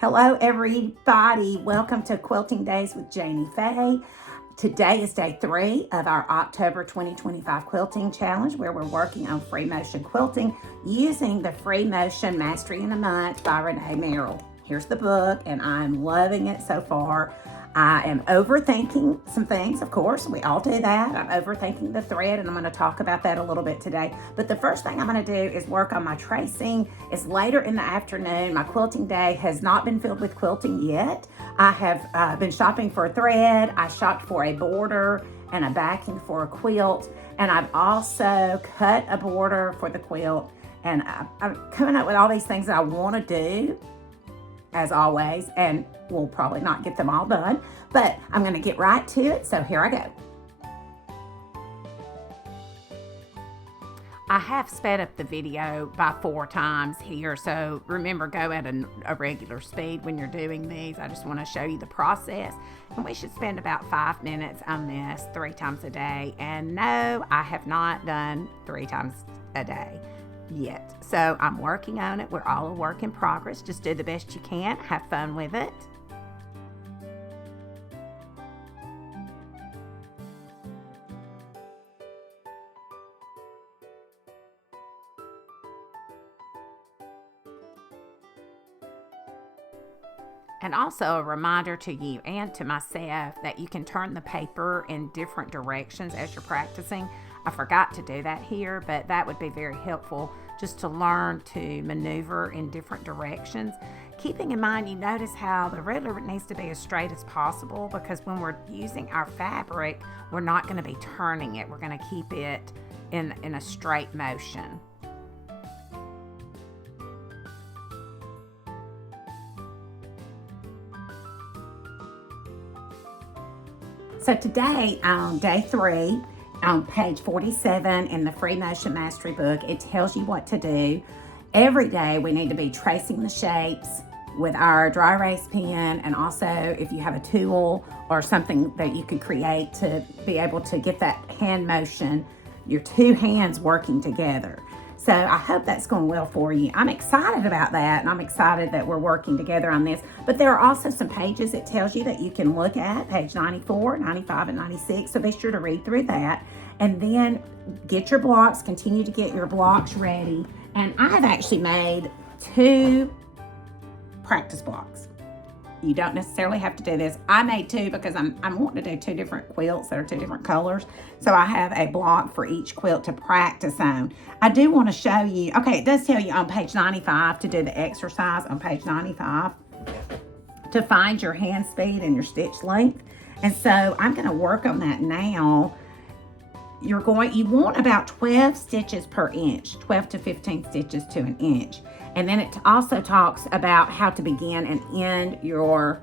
Hello everybody, welcome to Quilting Days with Janie Faye. Today is day 3 of our October 2025 quilting challenge where we're working on free motion quilting using the Free Motion Mastery in a Month by Ranae Merrill. Here's the book and I'm loving it so far. I am overthinking some things, of course. We all do that. I'm overthinking the thread, and I'm going to talk about that a little bit today. But the first thing I'm going to do is work on my tracing. It's later in the afternoon. My quilting day has not been filled with quilting yet. I have been shopping for a thread. I shopped for a border and a backing for a quilt. And I've also cut a border for the quilt. And I'm coming up with all these things that I want to do, as always, and we'll probably not get them all done, but I'm going to get right to it. So here I go. I have sped up the video by 4 times here, so remember, go at a regular speed when you're doing these. I just want to show you the process, and we should spend about 5 minutes on this 3 times a day. And no, I have not done 3 times a day yet, so I'm working on it. We're all a work in progress. Just do the best you can, have fun with it. And also a reminder to you and to myself that you can turn the paper in different directions as you're practicing. I forgot to do that here, but that would be very helpful just to learn to maneuver in different directions. Keeping in mind, you notice how the ruler needs to be as straight as possible, because when we're using our fabric, we're not going to be turning it. We're going to keep it in a straight motion. So today, on day 3, on page 47 in the Free Motion Mastery book, it tells you what to do. Every day we need to be tracing the shapes with our dry erase pen, and also if you have a tool or something that you could create to be able to get that hand motion, your 2 hands working together. So I hope that's going well for you. I'm excited about that, and I'm excited that we're working together on this. But there are also some pages it tells you that you can look at, page 94, 95, and 96. So be sure to read through that. And then get your blocks, continue to get your blocks ready. And I have actually made 2 practice blocks. You don't necessarily have to do this. I made 2 because I'm wanting to do 2 different quilts that are 2 different colors. So I have a block for each quilt to practice on. I do want to show you, okay, it does tell you on page 95 to do the exercise on page 95 to find your hand speed and your stitch length. And so I'm going to work on that now. You want about 12 stitches per inch, 12 to 15 stitches to an inch. And then it also talks about how to begin and end your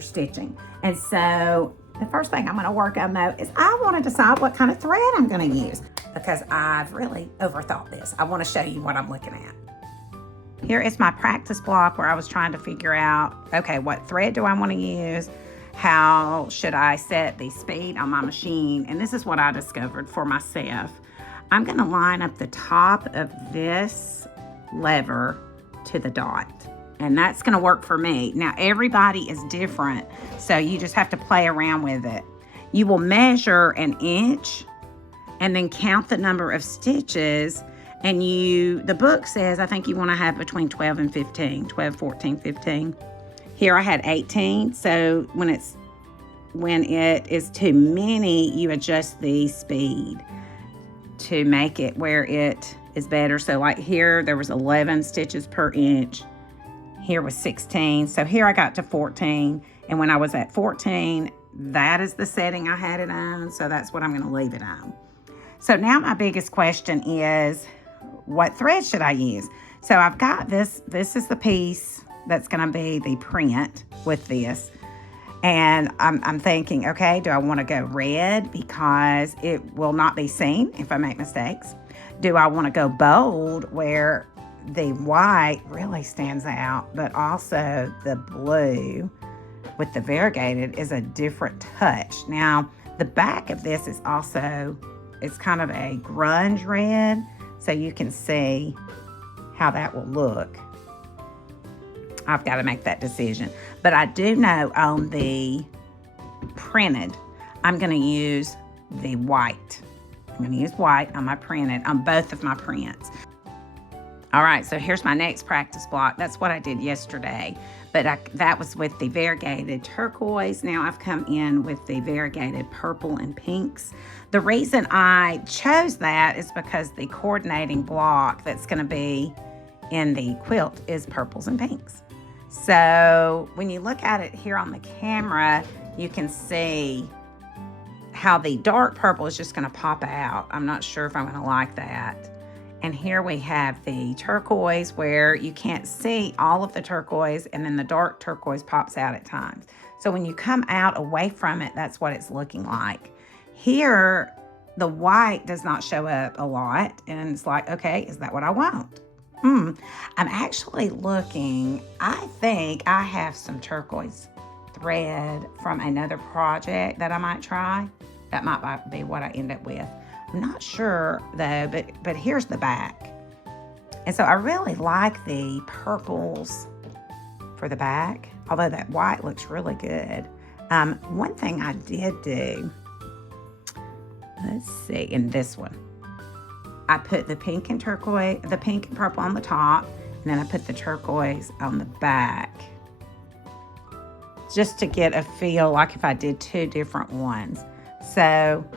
stitching. And so the first thing I'm going to work on, though, is I want to decide what kind of thread I'm going to use, because I've really overthought this. I want to show you what I'm looking at. Here is my practice block where I was trying to figure out, okay, what thread do I want to use? How should I set the speed on my machine? And this is what I discovered for myself. I'm going to line up the top of this lever to the dot, and that's going to work for me. Now everybody is different, so you just have to play around with it. You will measure an inch and then count the number of stitches, and the book says I think you want to have between 12 and 15, 12, 14, 15. Here I had 18, so when it is too many, you adjust the speed to make it where it is better. So like here, there was 11 stitches per inch. Here was 16. So here I got to 14. And when I was at 14, that is the setting I had it on. So that's what I'm going to leave it on. So now my biggest question is, what thread should I use? So I've got this. This is the piece that's going to be the print with this. And I'm thinking, okay, do I want to go red because it will not be seen if I make mistakes? Do I want to go bold where the white really stands out, but also the blue with the variegated is a different touch? Now, the back of this is also, it's kind of a grunge red, so you can see how that will look. I've got to make that decision. But I do know on the printed, I'm going to use the white. I'm going to use white on my printed, on both of my prints. All right, so here's my next practice block. That's what I did yesterday, but that was with the variegated turquoise. Now I've come in with the variegated purple and pinks. The reason I chose that is because the coordinating block that's going to be in the quilt is purples and pinks. So when you look at it here on the camera, you can see how the dark purple is just going to pop out. I'm not sure if I'm going to like that. And here we have the turquoise where you can't see all of the turquoise, and then the dark turquoise pops out at times. So when you come out away from it, that's what it's looking like. Here, the white does not show up a lot, and it's like, okay, is that what I want? I'm actually looking, I think I have some turquoise thread from another project that I might try. That might be what I end up with. I'm not sure though, but here's the back. And so I really like the purples for the back, although that white looks really good. One thing I did do, let's see, in this one, I put the pink and turquoise, the pink and purple on the top, and then I put the turquoise on the back, just to get a feel like if I did two different ones. So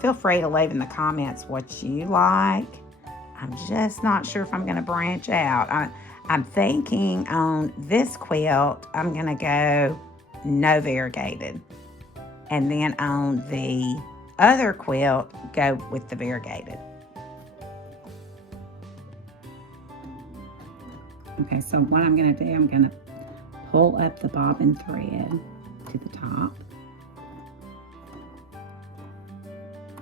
feel free to leave in the comments what you like. I'm just not sure if I'm going to branch out. I'm thinking on this quilt, I'm going to go no variegated. And then on the other quilt, go with the variegated. Okay, so what I'm going to do, I'm going to pull up the bobbin thread to the top.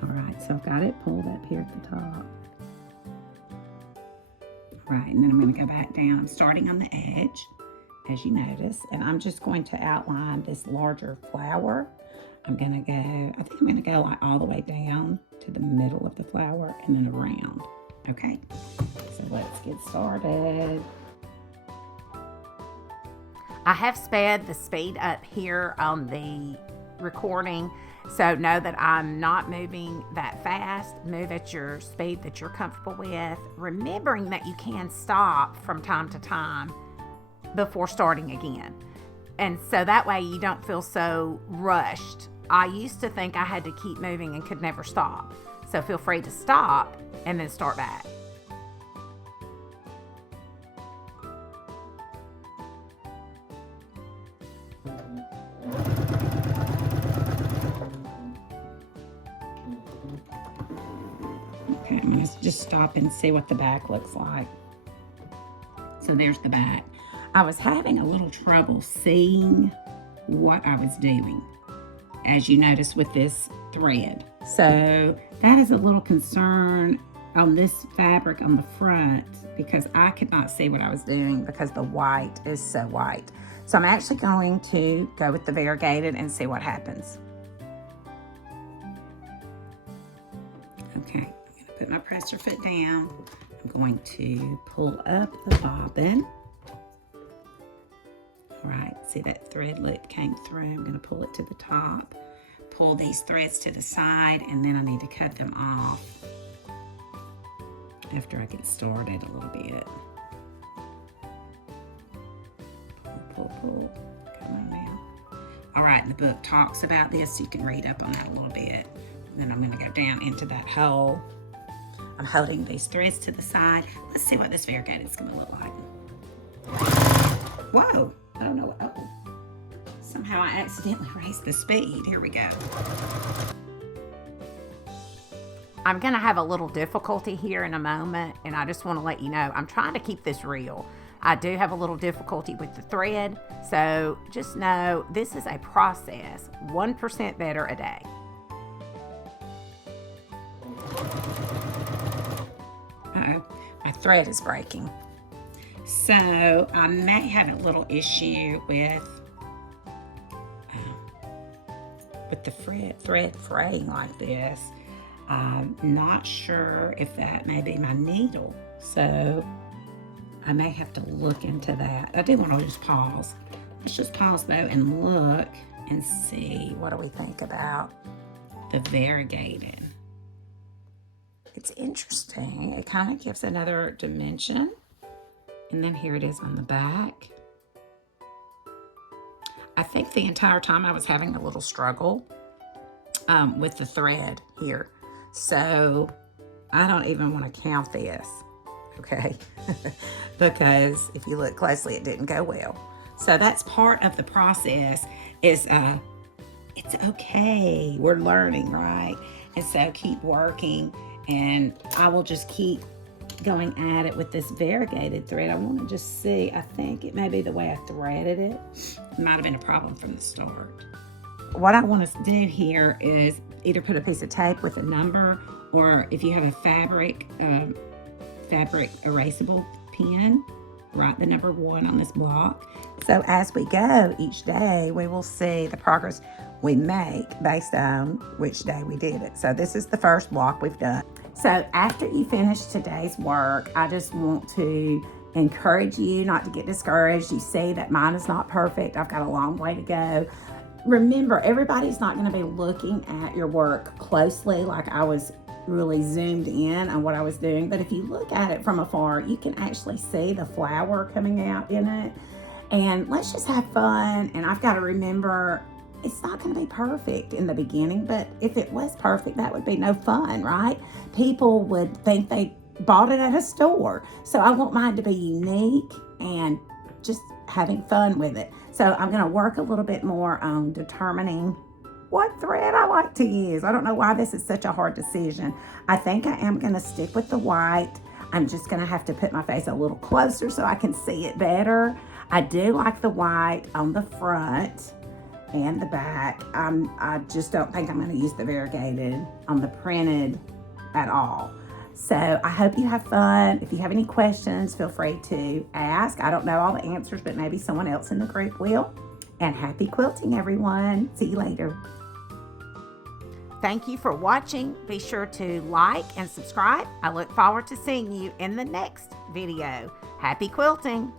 All right, so I've got it pulled up here at the top. All right, and then I'm going to go back down. I'm starting on the edge, as you notice, and I'm just going to outline this larger flower. I'm going to go, I think I'm going to go like all the way down to the middle of the flower and then around. Okay, so let's get started. I have sped the speed up here on the recording, so know that I'm not moving that fast. Move at your speed that you're comfortable with, remembering that you can stop from time to time before starting again. And so that way you don't feel so rushed. I used to think I had to keep moving and could never stop. So feel free to stop and then start back. Okay, I'm going to just stop and see what the back looks like. So there's the back. I was having a little trouble seeing what I was doing, as you notice with this thread. So that is a little concern on this fabric on the front, because I could not see what I was doing because the white is so white. So I'm actually going to go with the variegated and see what happens. Okay, I'm going to put my presser foot down. I'm going to pull up the bobbin. All right, see that thread loop came through. I'm going to pull it to the top, pull these threads to the side, and then I need to cut them off after I get started a little bit. Pull. Come on now. All right, the book talks about this. You can read up on that a little bit. And then I'm going to go down into that hole. I'm holding these threads to the side. Let's see what this variegated is going to look like. Whoa. Oh, no. Oh. Somehow I accidentally raised the speed. Here we go. I'm going to have a little difficulty here in a moment, and I just want to let you know, I'm trying to keep this real. I do have a little difficulty with the thread, so just know this is a process, 1% better a day. Uh-oh, my thread is breaking. So I may have a little issue with the thread fraying like this. I'm not sure if that may be my needle. So I may have to look into that. I do want to just pause. Let's just pause though and look and see, what do we think about the variegated? It's interesting. It kind of gives another dimension. And then here it is on the back. I think the entire time I was having a little struggle with the thread here. So I don't even want to count this, okay? Because if you look closely, it didn't go well. So that's part of the process is it's okay. We're learning, right? And so keep working, and I will just keep going at it with this variegated thread. I want to just see. I think it may be the way I threaded it. It might have been a problem from the start. What I want to do here is either put a piece of tape with a number, or if you have a fabric erasable pen, write the number 1 on this block. So as we go each day, we will see the progress we make based on which day we did it. So this is the first block we've done. So after you finish today's work, I just want to encourage you not to get discouraged. You see that mine is not perfect. I've got a long way to go. Remember, everybody's not going to be looking at your work closely like I was really zoomed in on what I was doing. But if you look at it from afar, you can actually see the flower coming out in it. And let's just have fun. And I've got to remember, it's not going to be perfect in the beginning, but if it was perfect, that would be no fun, right? People would think they bought it at a store. So I want mine to be unique and just having fun with it. So I'm going to work a little bit more on determining what thread I like to use. I don't know why this is such a hard decision. I think I am going to stick with the white. I'm just going to have to put my face a little closer so I can see it better. I do like the white on the front and the back. I just don't think I'm going to use the variegated on the printed at all. So I hope you have fun. If you have any questions, feel free to ask. I don't know all the answers, but maybe someone else in the group will. And happy quilting, everyone. See you later. Thank you for watching. Be sure to like and subscribe. I look forward to seeing you in the next video. Happy quilting.